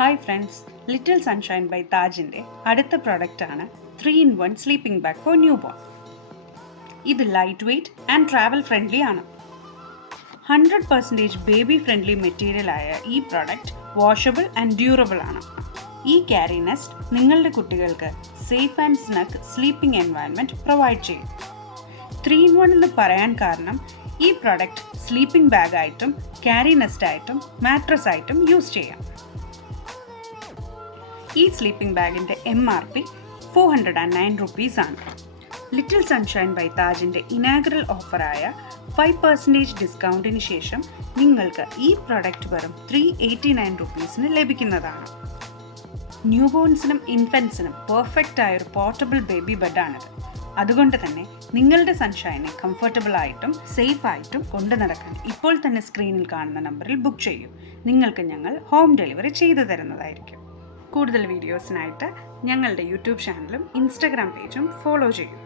Hi friends, little sunshine by താജിൻ്റെ അടുത്ത പ്രൊഡക്റ്റാണ് 3-in-1 sleeping bag for newborn. ഇത് light weight and travel friendly ആണ്. 100% baby friendly മെറ്റീരിയലായ ഈ പ്രൊഡക്റ്റ് വാഷബിൾ ആൻഡ് ഡ്യൂറബിൾ ആണ്. ഈ ക്യാരി നെസ്റ്റ് നിങ്ങളുടെ കുട്ടികൾക്ക് safe and snug sleeping environment provide ചെയ്യും. 3-in-1 എന്ന് പറയാൻ കാരണം ഈ പ്രൊഡക്റ്റ് സ്ലീപ്പിംഗ് ബാഗായിട്ടും ക്യാരി നെസ്റ്റായിട്ടും മാട്രസ് ആയിട്ടും യൂസ് ചെയ്യാം. ഈ സ്ലീപ്പിംഗ് ബാഗിൻ്റെ MRP 409 rupees ആണ്. ലിറ്റിൽ സൺഷൈൻ ബൈ താജിൻ്റെ ഇനാഗറൽ ഓഫറായ 5% ഡിസ്കൗണ്ടിന് ശേഷം നിങ്ങൾക്ക് ഈ പ്രൊഡക്റ്റ് വെറും 389 rupeesന് ലഭിക്കുന്നതാണ്. ന്യൂ ബോൺസിനും ഇൻഫൻസിനും പെർഫെക്റ്റ് ആയൊരു പോർട്ടബിൾ ബേബി ബെഡാണിത്. അതുകൊണ്ട് തന്നെ നിങ്ങളുടെ സൺഷൈനെ കംഫർട്ടബിൾ ആയിട്ടും സേഫ് ആയിട്ടും കൊണ്ടു നടക്കാൻ ഇപ്പോൾ തന്നെ സ്ക്രീനിൽ കാണുന്ന നമ്പറിൽ ബുക്ക് ചെയ്യൂ. നിങ്ങൾക്ക് ഞങ്ങൾ ഹോം ഡെലിവറി ചെയ്തു തരുന്നതായിരിക്കും. കൂടുതൽ വീഡിയോസിനായിട്ട് ഞങ്ങളുടെ യൂട്യൂബ് ചാനലും ഇൻസ്റ്റഗ്രാം പേജും ഫോളോ ചെയ്യൂ.